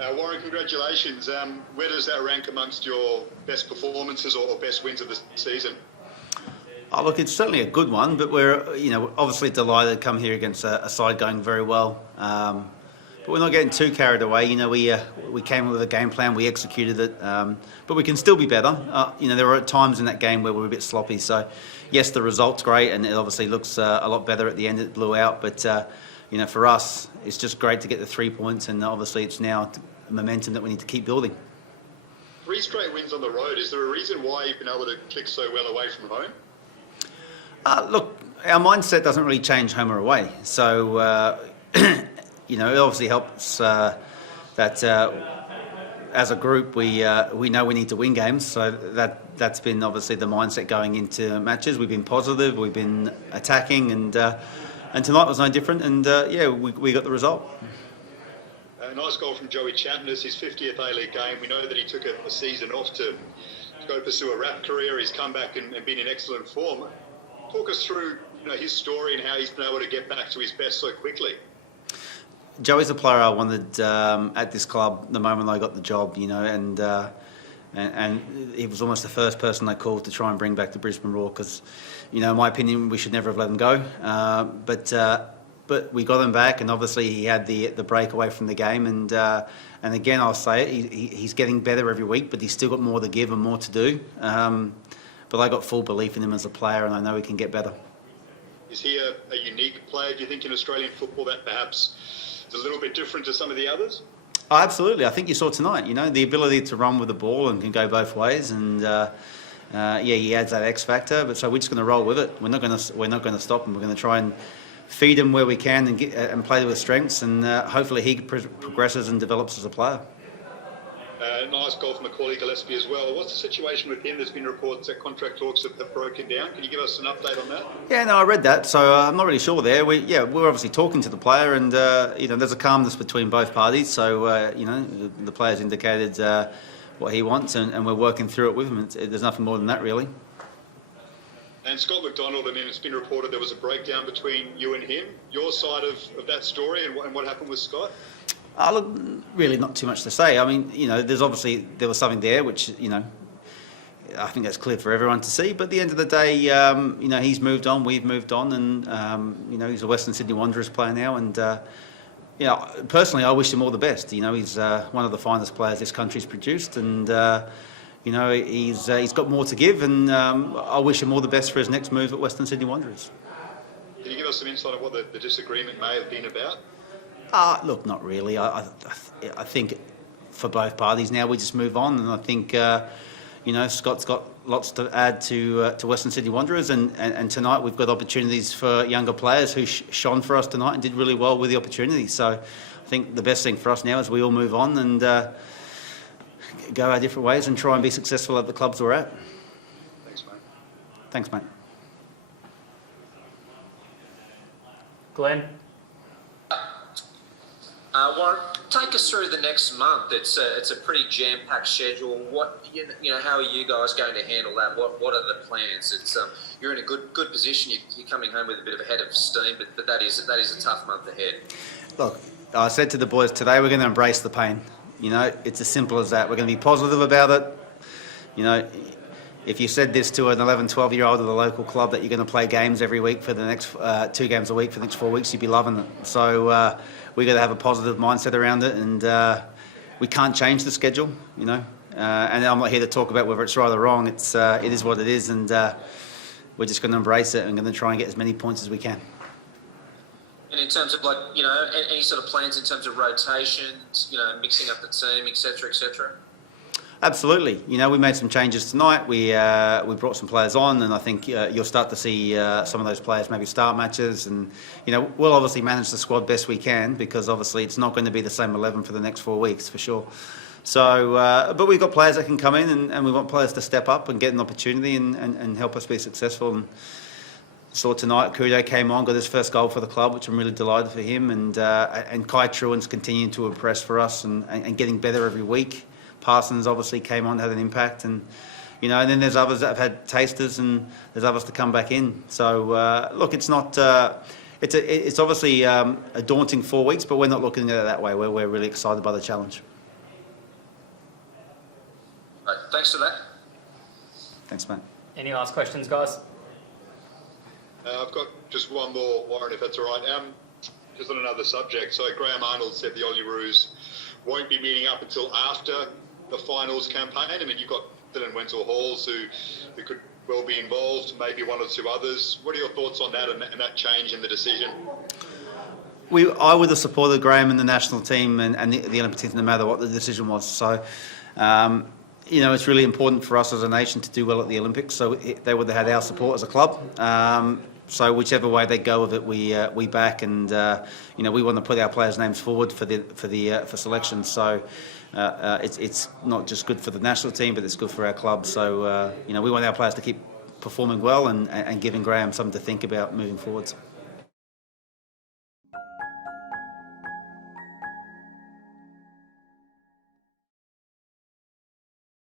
Warren, congratulations. Where does that rank amongst your best performances or best wins of the season? Oh, look, it's certainly a good one, but we're obviously delighted to come here against a side going very well. But we're not getting too carried away. We came up with a game plan, we executed it, but we can still be better. There were times in that game where we were a bit sloppy. So, yes, the result's great, and it obviously looks a lot better at the end. It blew out, but for us, it's just great to get the 3 points, and obviously it's now momentum that we need to keep building. 3 straight wins on the road. Is there a reason why you've been able to click so well away from home? Look, our mindset doesn't really change home or away. So, it obviously helps that as a group we know we need to win games. So that's been obviously the mindset going into matches. We've been positive, we've been attacking, and tonight was no different. And we got the result. A nice goal from Joey Chapman. It's his 50th A-League game. We know that he took a season off to go pursue a rap career. He's come back and been in excellent form. Talk us through his story and how he's been able to get back to his best so quickly. Joey's a player I wanted at this club the moment I got the job, and he was almost the first person I called to try and bring back to Brisbane Roar because, in my opinion, we should never have let him go. But we got him back, and obviously he had the break away from the game. And again, I'll say it, he's getting better every week, but he's still got more to give and more to do. But I got full belief in him as a player, and I know he can get better. Is he a unique player, do you think, in Australian football that perhaps is a little bit different to some of the others? Oh, absolutely. I think you saw tonight, the ability to run with the ball and can go both ways. And he adds that X factor. But so we're just going to roll with it. We're not going to stop him. We're going to try and feed him where we can and play to his strengths. And hopefully he progresses and develops as a player. Nice goal from Macaulay Gillespie as well. What's the situation with him? There's been reports that contract talks have broken down. Can you give us an update on that? Yeah, no, I read that, so I'm not really sure there. We're obviously talking to the player, and there's a calmness between both parties. So the player's indicated what he wants, and we're working through it with him. There's nothing more than that, really. And Scott McDonald, it's been reported there was a breakdown between you and him. Your side of that story and what happened with Scott? Look, really not too much to say. There was something there which, I think that's clear for everyone to see. But at the end of the day, he's moved on, we've moved on, and, he's a Western Sydney Wanderers player now. And, personally, I wish him all the best. He's one of the finest players this country's produced, and, he's got more to give, and I wish him all the best for his next move at Western Sydney Wanderers. Can you give us some insight on what the disagreement may have been about? Look, not really. I think for both parties now we just move on, and I think Scott's got lots to add to Western Sydney Wanderers, and tonight we've got opportunities for younger players who shone for us tonight and did really well with the opportunity. So I think the best thing for us now is we all move on and go our different ways and try and be successful at the clubs we're at. Thanks, mate. Thanks, mate. Glenn? Warren, take us through the next month. It's a pretty jam-packed schedule. How are you guys going to handle that? What are the plans? You're in a good position. You're coming home with a bit of a head of steam, but that is a tough month ahead. Look, I said to the boys today, we're going to embrace the pain. It's as simple as that. We're going to be positive about it. If you said this to an 11, 12-year-old at a local club that you're going to play games every week for the next 2 games a week for the next 4 weeks, you'd be loving it. So we've got to have a positive mindset around it, and we can't change the schedule, and I'm not here to talk about whether it's right or wrong. It is what it is, and we're just going to embrace it and going to try and get as many points as we can. And in terms of any sort of plans in terms of rotations, mixing up the team, etc., etc. Absolutely. We made some changes tonight. We brought some players on, and I think you'll start to see some of those players maybe start matches. And we'll obviously manage the squad best we can, because obviously it's not going to be the same 11 for the next 4 weeks for sure. So, but we've got players that can come in, and we want players to step up and get an opportunity and help us be successful. And saw tonight, Kudo came on, got his first goal for the club, which I'm really delighted for him. And Kai Truan's continuing to impress for us and getting better every week. Parsons obviously came on, had an impact, and and then there's others that have had tasters, and there's others to come back in. So look, it's not. It's obviously a daunting 4 weeks, but we're not looking at it that way. We're really excited by the challenge. Right, thanks for that. Thanks, mate. Any last questions, guys? I've got just one more, Warren, if that's all right. Just on another subject. So Graham Arnold said the Olyroos won't be meeting up until after the finals campaign. I mean, you've got Dylan Wenzel-Halls who could well be involved, maybe one or two others. What are your thoughts on that and that change in the decision? I would have supported Graham and the national team and the Olympic team no matter what the decision was. So, it's really important for us as a nation to do well at the Olympics. So they would have had our support as a club. So whichever way they go with it, we back, and we want to put our players' names forward for selection. So it's not just good for the national team, but it's good for our club. So we want our players to keep performing well and giving Graham something to think about moving forwards.